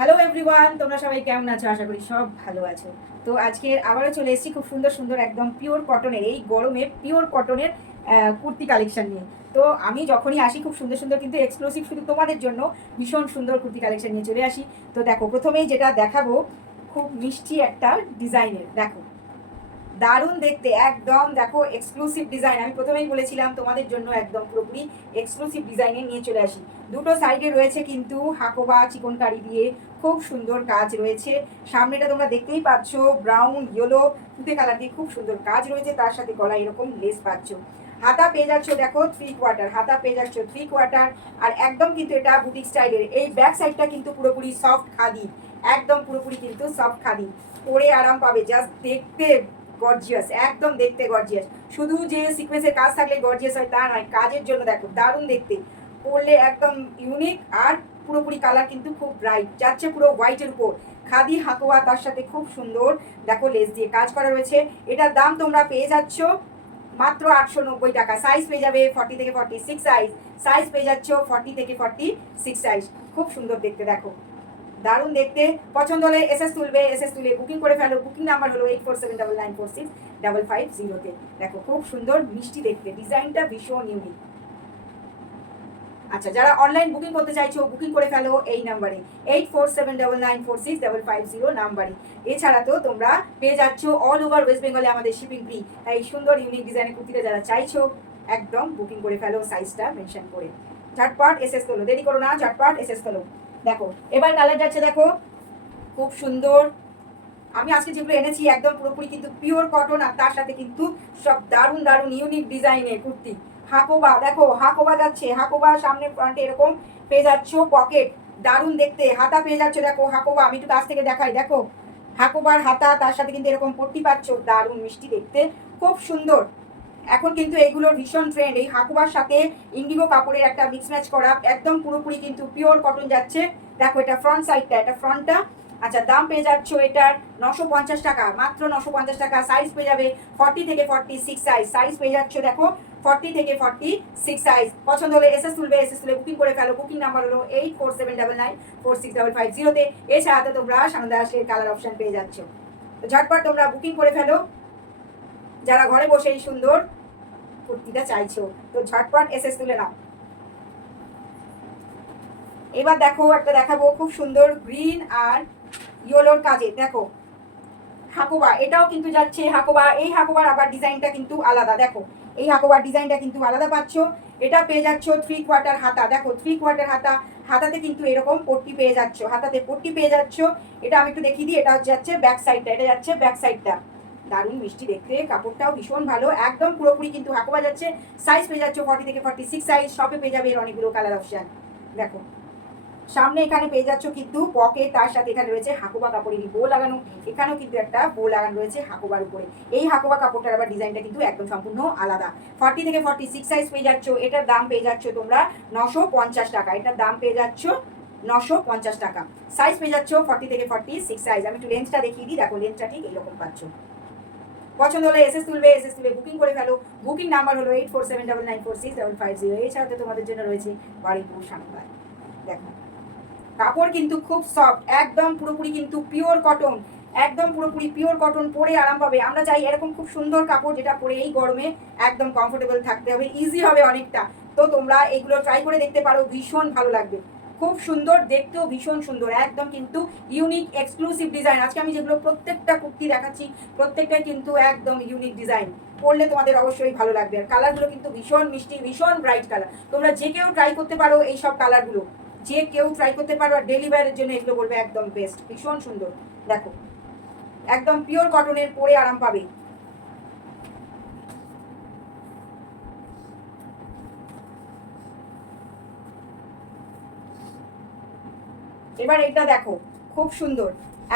Hello everyone, তোমরা সবাই কেমন আছো? আশা করি সব ভালো আছো। তো আজকে আবারও চলে এসেছি খুব সুন্দর সুন্দর একদম পিওর কটনের, এই গরমে পিওর কটনের কুর্তি কালেকশন নিয়ে। তো আমি যখনই আসি খুব সুন্দর সুন্দর কিন্তু এক্সক্লুসিভ শুধু তোমাদের জন্য ভীষণ সুন্দর কুর্তি কালেকশন নিয়ে চলে আসি। তো দেখো, প্রথমেই যেটা দেখাবো খুব মিষ্টি একটা ডিজাইনের, দেখো দারুণ দেখতে একদম। দেখো এক্সক্লুসিভ ডিজাইন, আমি প্রথমেই বলেছিলাম তোমাদের জন্য একদম পুরোপুরি এক্সক্লুসিভ ডিজাইনে নিয়ে চলে আসি। দুটো সাইডে রয়েছে কিন্তু হাকোবা চিকনকারি দিয়ে খুব সুন্দর কাজ রয়েছে। সামনেটা তোমরা দেখতেই পাচ্ছ ব্রাউন ইয়েলো তুতে কালার দিয়ে খুব সুন্দর কাজ রয়েছে, তার সাথে গলায় এরকম লেস পাচ্ছ। হাতা পেয়ে যাচ্ছ দেখো 3/4 হাতা পেয়ে যাচ্ছ 3/4। আর একদম কিন্তু এটা বুটিক স্টাইলের। এই ব্যাক সাইডটা কিন্তু পুরোপুরি সফট খাদি, একদম পুরোপুরি কিন্তু সফট খাদি, পরে আরাম পাবে। জাস্ট দেখতে গর্জিয়াস, একদম দেখতে গর্জিয়াস। শুধু যে সিকোয়েন্সের কাজ থাকলে গর্জিয়াস হয় তা নয়, কাজের জন্য দেখো দারুণ দেখতে, পরলে একদম ইউনিক। আর পুরোপুরি কালার কিন্তু খুব ব্রাইট যাচ্ছে, পুরো হোয়াইটের উপর খাদি হাকোয়া, তার সাথে খুব সুন্দর দেখো লেস দিয়ে কাজ করা রয়েছে। এটার দাম তোমরা পেয়ে যাচ্ছ মাত্র 890 টাকা। সাইজ পেয়ে যাবে 40 থেকে 46 সাইজ, সাইজ পেয়ে যাচ্ছ 40 থেকে 46 সাইজ। খুব সুন্দর দেখতে, দেখো দারুণ দেখতে। পছন্দ হলে এসএস তুলবে, এসএস তুলে বুকিং করে ফেলো। বুকিং নাম্বার হলো 8479946550 দেখো খুব সুন্দর মিষ্টি দেখতে, ডিজাইনটা ভীষণ ইউনিক। আচ্ছা, যারা অনলাইন বুকিং করতে চাইছো বুকিং করে ফেলো এই নাম্বারে 8479946550 নাম্বারে। এছাড়া তো তোমরা পেয়ে যাচ্ছ অল ওভার ওয়েস্ট বেঙ্গলে আমাদের শিপিং ফ্রি। তাই সুন্দর ইউনিক ডিজাইনের কুর্তিটা যারা চাইছো একদম বুকিং করে ফেলো, সাইজটা মেনশন করে। ঝটপট এসএস তোলো, দেরি করো না, ঝটপট এসএস তোলো। দেখো এবার কালার যাচ্ছে, দেখো খুব সুন্দর। আমি আজকে যেগুলো এনেছি একদম পুরোপুরি কিন্তু পিওর কটন, আর তার সাথে কিন্তু সব দারুণ দারুণ ইউনিক ডিজাইনের কুর্তি। হাকোবা দেখো, হাকোবা যাচ্ছে, হাকোবা সামনে ফ্রন্টে এরকম পেয়ে যাচ্ছ পকেট, দারুণ দেখতে। হাতা পেয়ে যাচ্ছে দেখো হাকোবা, আমি একটু কাছ থেকে দেখাই, দেখো হাকোবার হাতা, তার সাথে কিন্তু এরকম পট্টি পাচ্ছ, দারুণ মিষ্টি দেখতে, খুব সুন্দর। এখন কিন্তু এগুলোর ভীষণ ট্রেন্ড, এই হাকুবার সাথে ইন্ডিগো কাপড়ের একটা মিক্স ম্যাচ করা, একদম পুরোপুরি কিন্তু পিওর কটন যাচ্ছে। দেখো এটা ফ্রন্ট সাইডটা, এটা ফ্রন্টটা। আচ্ছা, দাম পেয়ে যাচ্ছ এটার 950 টাকা, মাত্র 950 টাকা। সাইজ পেয়ে যাবে 40 থেকে 46 সাইজ, সাইজ পেয়ে যাচ্ছ দেখো 40 থেকে 46 সাইজ। পছন্দ হলে এসএস তুলবে, এসএস তুলে বুকিং করে ফেলো। বুকিং নাম্বার হলো 8479946550 তে। এছাড়া তো তোমরা সানন্দা আসলে কালার অপশন পেয়ে যাচ্ছ। তো ঝটপট তোমরা বুকিং করে ফেলো যারা ঘরে বসেই সুন্দর কুর্তিটা চাইছো, তো ঝটপট এসএস তুলে নাও। এবার দেখো একটা দেখাবো খুব সুন্দর গ্রিন আর ইয়েলোর কাজে, দেখো হাকোবা, এটাও কিন্তু যাচ্ছে হাকোবা। এই হাকোবার আবার ডিজাইনটা কিন্তু আলাদা, দেখো এই হাকোবার ডিজাইনটা কিন্তু আলাদা পাচ্ছ। এটা পেয়ে যাচ্ছ 3/4 হাতা, দেখো 3/4 হাতা, হাতাতে কিন্তু এরকম পট্টি পেয়ে যাচ্ছ, হাতাতে পট্টি পেয়ে যাচ্ছ। এটা আমি একটু দেখিয়ে দিই, এটা যাচ্ছে ব্যাক সাইডটা, এটা যাচ্ছে ব্যাক সাইডটা, দারুণ মিষ্টি দেখতে, কাপড়টাও ভীষণ ভালো, একদম পুরোপুরি কিন্তু হাকোবা যাচ্ছে। সাইজ পেয়ে যাচ্ছ 40 থেকে 46 সাইজ। শপে পেয়ে যাবে এর অনেকগুলো কালার অপশন। দেখো সামনে এখানে পেয়ে যাচ্ছ কিন্তু পকেট, তার সাথে এখানে রয়েছে হাকুবা কাপড়েরই বো লাগানো, এখানেও কিন্তু একটা বো লাগানো রয়েছে হাকুবার উপরে। এই হাকুবা কাপড়টার আবার ডিজাইনটা কিন্তু একদম সম্পূর্ণ আলাদা। 40 থেকে 46 সাইজ পেয়ে যাচ্ছ। এটার দাম পেয়ে যাচ্ছ তোমরা 950 টাকা, এটার দাম পেয়ে যাচ্ছ 950 টাকা। সাইজ পেয়ে যাচ্ছ 40 থেকে 46 সাইজ। আমি একটু লেন্থটা দেখিয়ে দিই, দেখো লেন্থটা ঠিক এইরকম পাচ্ছ। পছন্দ হলে এসএস তুলবে, এসএস তুলে বুকিং করে ফেলো। বুকিং নাম্বার হলো 8479946550। এছাড়াও তোমাদের জন্য রয়েছে বাড়িপুর সানন্দা। দেখো কাপড় কিন্তু খুব সফট, একদম পুরোপুরি কিন্তু পিওর কটন, একদম পুরোপুরি পিওর কটন, পরে আরাম পাবে। আমরা চাই এরকম খুব সুন্দর কাপড় যেটা পরে এই গরমে একদম কমফোর্টেবল থাকতে হবে, ইজি হবে অনেকটা। তো তোমরা এগুলো ট্রাই করে দেখতে পারো, ভীষণ ভালো লাগবে, খুব সুন্দর দেখতেও ভীষণ সুন্দর, একদম কিন্তু ইউনিক এক্সক্লুসিভ ডিজাইন। আজকে আমি যেগুলো প্রত্যেকটা কুর্তি দেখাচ্ছি প্রত্যেকটাই কিন্তু একদম ইউনিক ডিজাইন, পরলে তোমাদের অবশ্যই ভালো লাগবে। আর কালারগুলো কিন্তু ভীষণ মিষ্টি, ভীষণ ব্রাইট কালার। তোমরা যে কেউ ট্রাই করতে পারো এই সব কালারগুলো, যে কেউ ট্রাই করতে পারো। আর ডেলি ওয়্যারের জন্য এগুলো বলবে একদম বেস্ট, ভীষণ সুন্দর। দেখো একদম পিওর কটনের, পরে আরাম পাবে। এবার এটা দেখো খুব সুন্দর,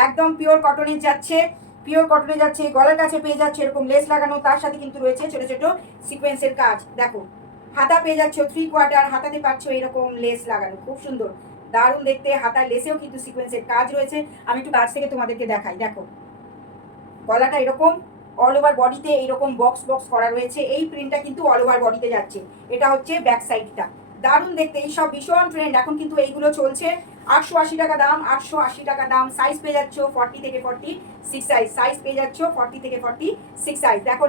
একদম পিওর কটনের যাচ্ছে, পিওর কটনে যাচ্ছে। গলার কাছে পেয়ে যাচ্ছে এরকম লেস লাগানো, তার সাথে কিন্তু রয়েছে ছোট ছোট সিকোয়েন্সের কাজ। দেখো হাতা পেয়ে যাচ্ছ 3/4, হাতাতে পাচ্ছ এরকম লেস লাগানো, খুব সুন্দর দারুণ দেখতে। হাতার লেসেও কিন্তু সিকোয়েন্সের কাজ রয়েছে। আমি একটু কাছ থেকে তোমাদেরকে দেখাই, দেখো গলাটা এরকম, অল ওভার বডিতে এইরকম বক্স বক্স করা রয়েছে। এই প্রিন্টটা কিন্তু অল ওভার বডিতে যাচ্ছে। এটা হচ্ছে ব্যাক সাইডটা, দারুণ দেখতে, এইসব ভীষণ ট্রেন্ড এখন কিন্তু এইগুলো চলছে। 880 টাকা দাম, 880 টাকা দাম। সাইজ পেয়ে যাচ্ছ 40 থেকে 46 সাইজ, সাইজ পেয়ে যাচ্ছ 40 থেকে 46 সাইজ। দেখো